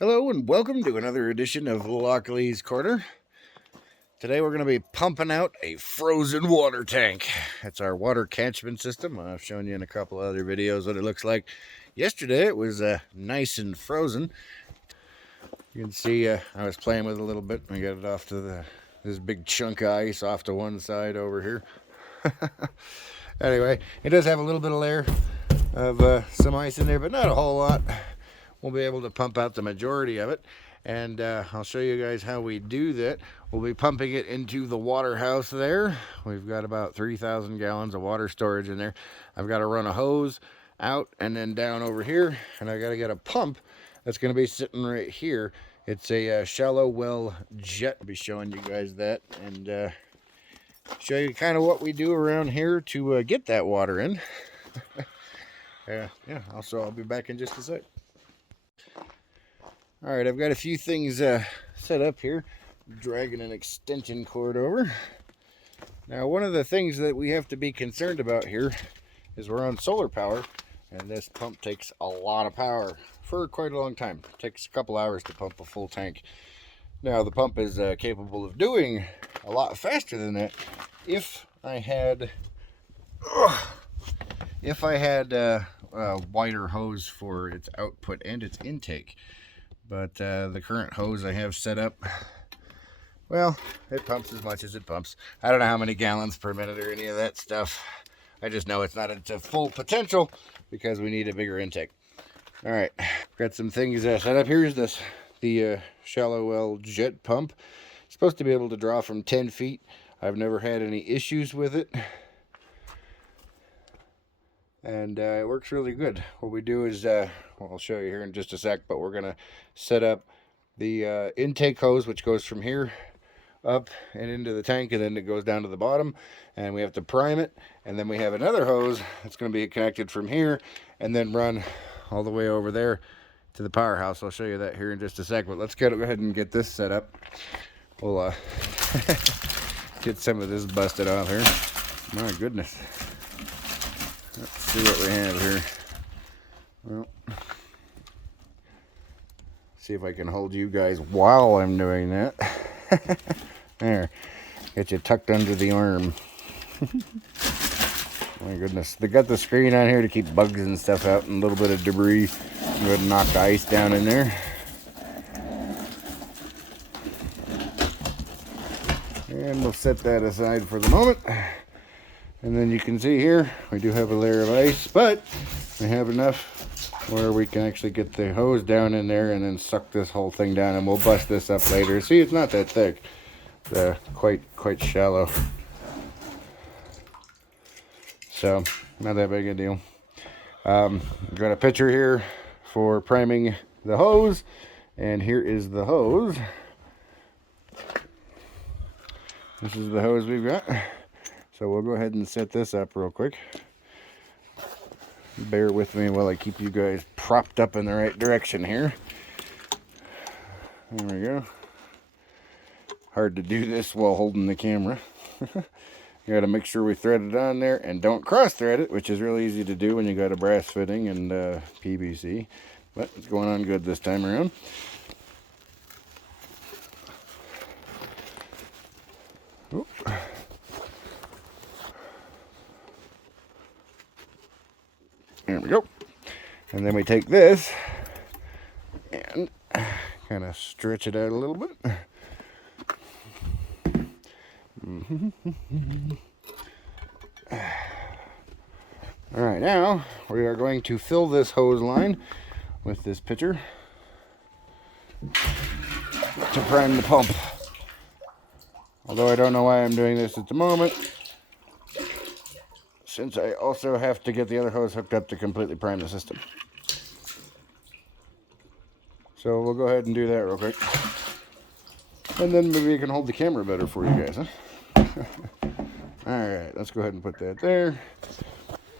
Hello and welcome to another edition of Lochlee's Corner. Today we're going to be pumping out a frozen water tank. That's our water catchment system. I've shown you in a couple other videos what it looks like. Yesterday it was nice and frozen. You can see I was playing with it a little bit. I got it off to this big chunk of ice off to one side over here. Anyway, it does have a little bit of layer of some ice in there, but not a whole lot. We'll be able to pump out the majority of it, and I'll show you guys how we do that. We'll be pumping it into the water house there. We've got about 3,000 gallons of water storage in there. I've got to run a hose out and then down over here, and I got to get a pump that's going to be sitting right here. It's a shallow well jet. I'll be showing you guys that and show you kind of what we do around here to get that water in. Yeah, also I'll be back in just a sec. Alright, I've got a few things set up here. Dragging an extension cord over. Now, one of the things that we have to be concerned about here is we're on solar power, and this pump takes a lot of power for quite a long time. It takes a couple hours to pump a full tank. Now, the pump is capable of doing a lot faster than that if I had a wider hose for its output and its intake. But the current hose I have set up, well, it pumps as much as it pumps. I don't know how many gallons per minute or any of that stuff. I just know it's not at its full potential because we need a bigger intake. All right, got some things set up. Here's the shallow well jet pump. It's supposed to be able to draw from 10 feet. I've never had any issues with it. And it works really good. What we do is, well, I'll show you here in just a sec, but we're going to set up the intake hose, which goes from here up and into the tank, and then it goes down to the bottom, and we have to prime it. And then we have another hose that's going to be connected from here and then run all the way over there to the powerhouse. I'll show you that here in just a sec, but let's go ahead and get this set up. We'll get some of this busted off here. My goodness. Let's see what we have here. Well, see if I can hold you guys while I'm doing that. There, get you tucked under the arm. My goodness, they got the screen on here to keep bugs and stuff out and a little bit of debris. Go ahead and knock the ice down in there. And we'll set that aside for the moment. And then you can see here, we do have a layer of ice, but we have enough where we can actually get the hose down in there and then suck this whole thing down, and we'll bust this up later. See, it's not that thick. It's quite shallow. So, not that big a deal. I've got a picture here for priming the hose, and here is the hose. This is the hose we've got. So we'll go ahead and set this up real quick. Bear with me while I keep you guys propped up in the right direction here. There we go. Hard to do this while holding the camera. You got to make sure we thread it on there and don't cross thread it, which is really easy to do when you got a brass fitting and PVC. But it's going on good this time around. Oop. There we go. And then we take this and kind of stretch it out a little bit. All right, now we are going to fill this hose line with this pitcher to prime the pump. Although I don't know why I'm doing this at the moment, since I also have to get the other hose hooked up to completely prime the system. So we'll go ahead and do that real quick. And then maybe I can hold the camera better for you guys, huh? Alright, let's go ahead and put that there.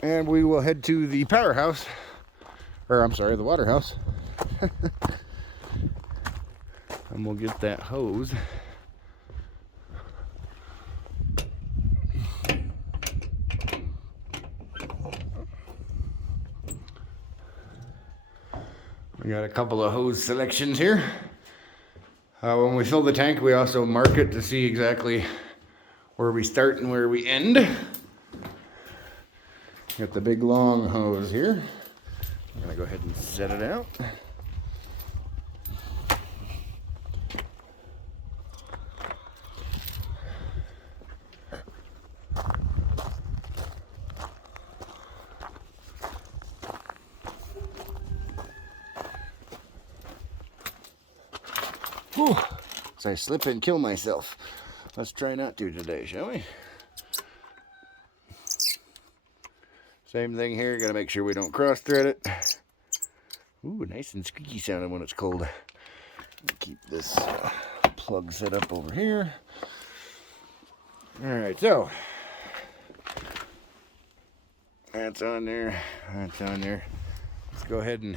And we will head to the powerhouse. Or, I'm sorry, the water house. And we'll get that hose. We got a couple of hose selections here. When we fill the tank, we also mark it to see exactly where we start and where we end. Got the big long hose here. I'm gonna go ahead and set it out. Whew. So I slip and kill myself. Let's try not to today, shall we? Same thing here, gotta make sure we don't cross thread it. Ooh, nice and squeaky sounding when it's cold. Keep this plug set up over here. Alright, so that's on there, that's on there. Let's go ahead and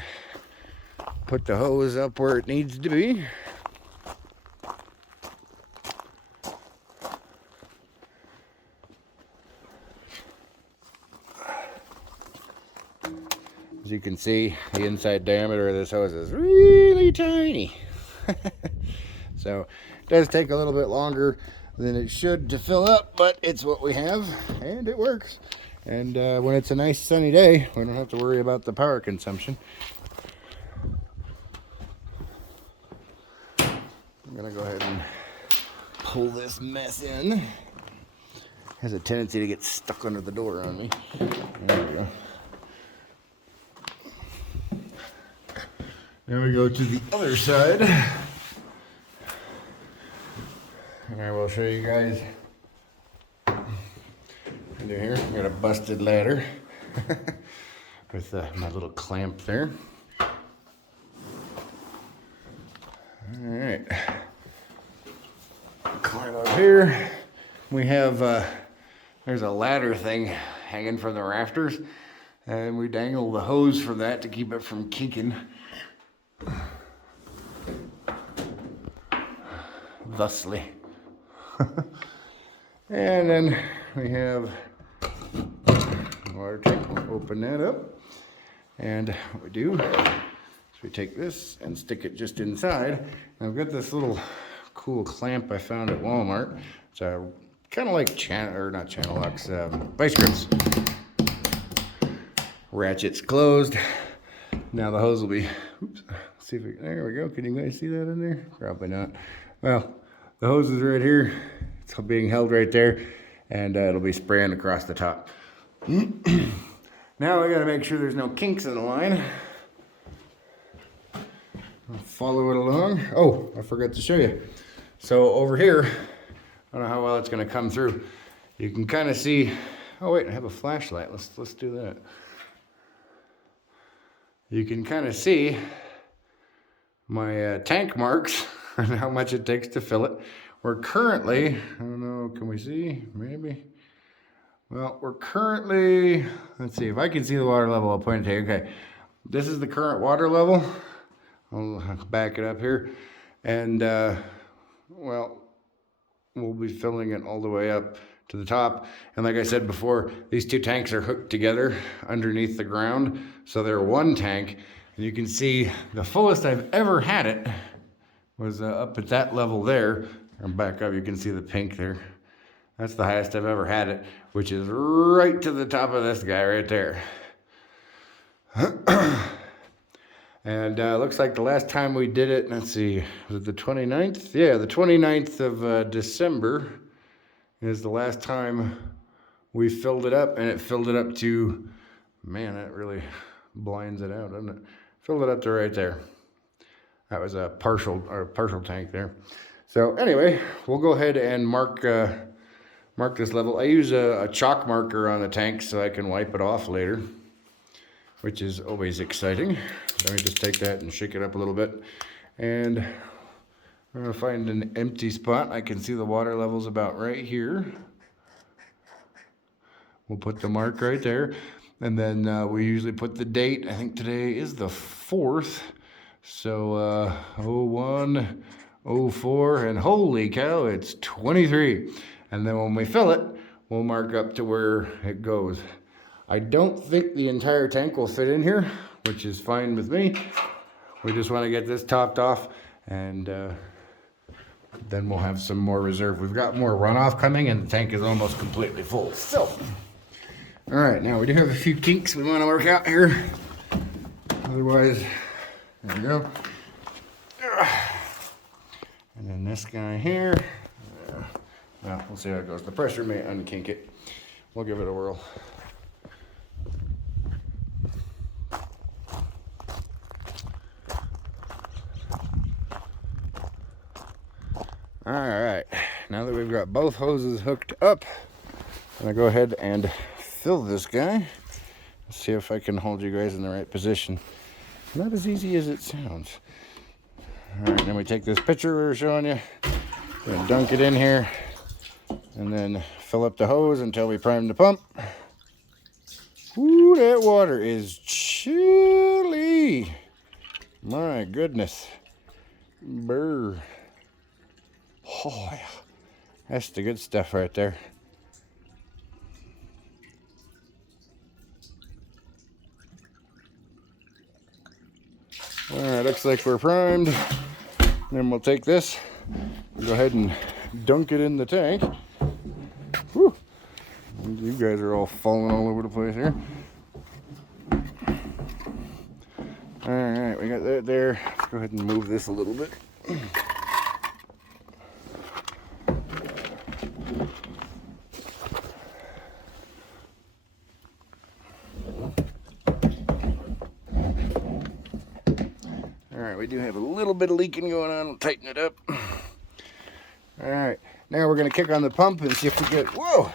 put the hose up where it needs to be. As you can see, the inside diameter of this hose is really tiny. So it does take a little bit longer than it should to fill up, but it's what we have and it works. And when it's a nice sunny day, we don't have to worry about the power consumption. I'm gonna go ahead and pull this mess in. It has a tendency to get stuck under the door on me. There we go. Now we go to the other side. And I will show you guys. Under here, I got a busted ladder with my little clamp there. Alright. Climb up here. We have, there's a ladder thing hanging from the rafters. And we dangle the hose from that to keep it from kinking. Thusly. And then we have a water tank. We'll open that up. And what we do is we take this and stick it just inside. And I've got this little cool clamp I found at Walmart. It's kind of like not channel locks, vice grips. Ratchet's closed. Now the hose will be, oops, see if there we go. Can you guys see that in there? Probably not. Well, the hose is right here. It's being held right there, and it'll be spraying across the top. Now I gotta make sure there's no kinks in the line. I'll follow it along. Oh, I forgot to show you. So over here, I don't know how well it's gonna come through. You can kind of see, oh wait, I have a flashlight. Let's do that. You can kind of see my tank marks and how much it takes to fill it. We're currently, I don't know, can we see? Maybe. Well, we're currently, let's see, if I can see the water level, I'll point it to you. Okay, this is the current water level. I'll back it up here. And, well, we'll be filling it all the way up to the top. And like I said before, these two tanks are hooked together underneath the ground. So they're one tank. And you can see the fullest I've ever had it was up at that level there. And back up, you can see the pink there. That's the highest I've ever had it, which is right to the top of this guy right there. And looks like the last time we did it, let's see, was it the 29th? Yeah, the 29th of December is the last time we filled it up, and it filled it up to, man, that really blinds it out, doesn't it? Filled it up to right there. That was a partial tank there. So anyway, we'll go ahead and mark this level. I use a chalk marker on the tank so I can wipe it off later, which is always exciting. Let me just take that and shake it up a little bit. And I'm gonna find an empty spot. I can see the water levels about right here. We'll put the mark right there. And then we usually put the date. I think today is the 4th. So 01, 04, and holy cow, it's 23. And then when we fill it, we'll mark up to where it goes. I don't think the entire tank will fit in here, which is fine with me. We just want to get this topped off, and then we'll have some more reserve. We've got more runoff coming, and the tank is almost completely full. So, all right, now we do have a few kinks we want to work out here. Otherwise, there we go. And then this guy here. Well, we'll see how it goes. The pressure may unkink it. We'll give it a whirl. All right, now that we've got both hoses hooked up, I'm gonna go ahead and fill this guy. Let's see if I can hold you guys in the right position. Not as easy as it sounds. All right, then we take this pitcher we were showing you, and dunk it in here, and then fill up the hose until we prime the pump. Ooh, that water is chilly. My goodness. Brr. Oh, yeah. That's the good stuff right there. All right, looks like we're primed. Then we'll take this, go ahead and dunk it in the tank. Whew. You guys are all falling all over the place here. All right, we got that there. Let's go ahead and move this a little bit. We do have a little bit of leaking going on. We'll tighten it up. All right, now we're gonna kick on the pump and see if we get, whoa,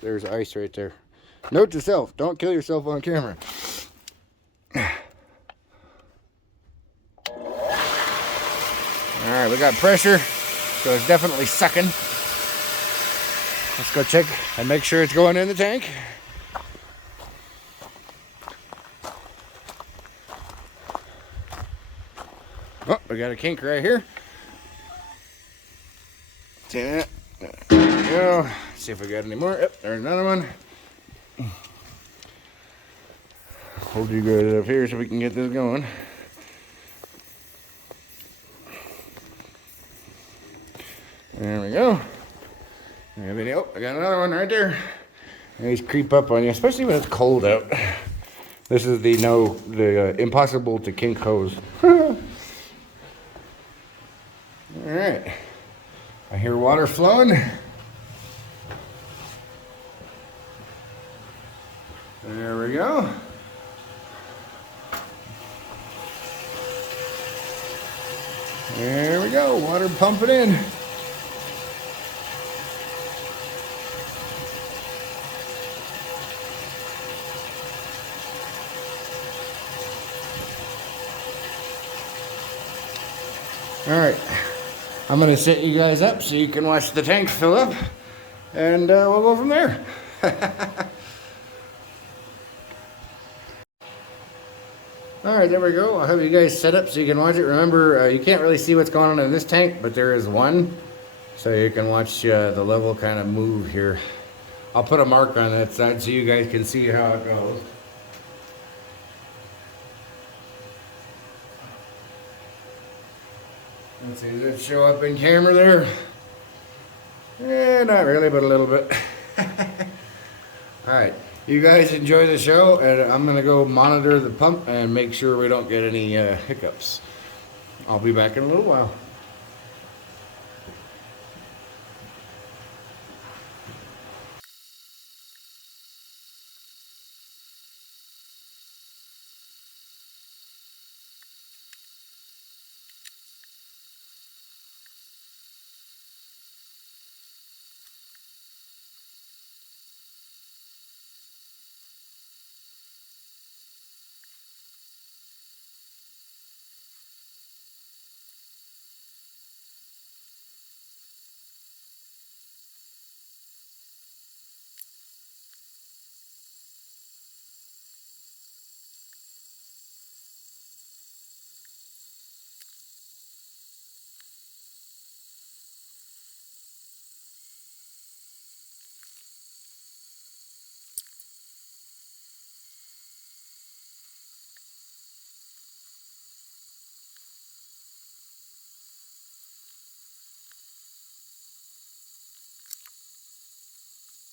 there's ice right there. Note to self, don't kill yourself on camera. All right, we got pressure, so it's definitely sucking. Let's go check and make sure it's going in the tank. Oh, we got a kink right here. See that? There we go. See if we got any more. Yep, there's another one. Hold you guys up here so we can get this going. There we go. Oh, I got another one right there. These creep up on you, especially when it's cold out. This is the impossible to kink hose. All right, I hear water flowing. There we go. There we go, water pumping in. All right. I'm going to set you guys up so you can watch the tank fill up, and we'll go from there. Alright, there we go. I'll have you guys set up so you can watch it. Remember, you can't really see what's going on in this tank, but there is one, so you can watch the level kind of move here. I'll put a mark on that side so you guys can see how it goes. Let's see, does it show up in camera there? Eh, not really, but a little bit. Alright, you guys enjoy the show, and I'm going to go monitor the pump and make sure we don't get any hiccups. I'll be back in a little while.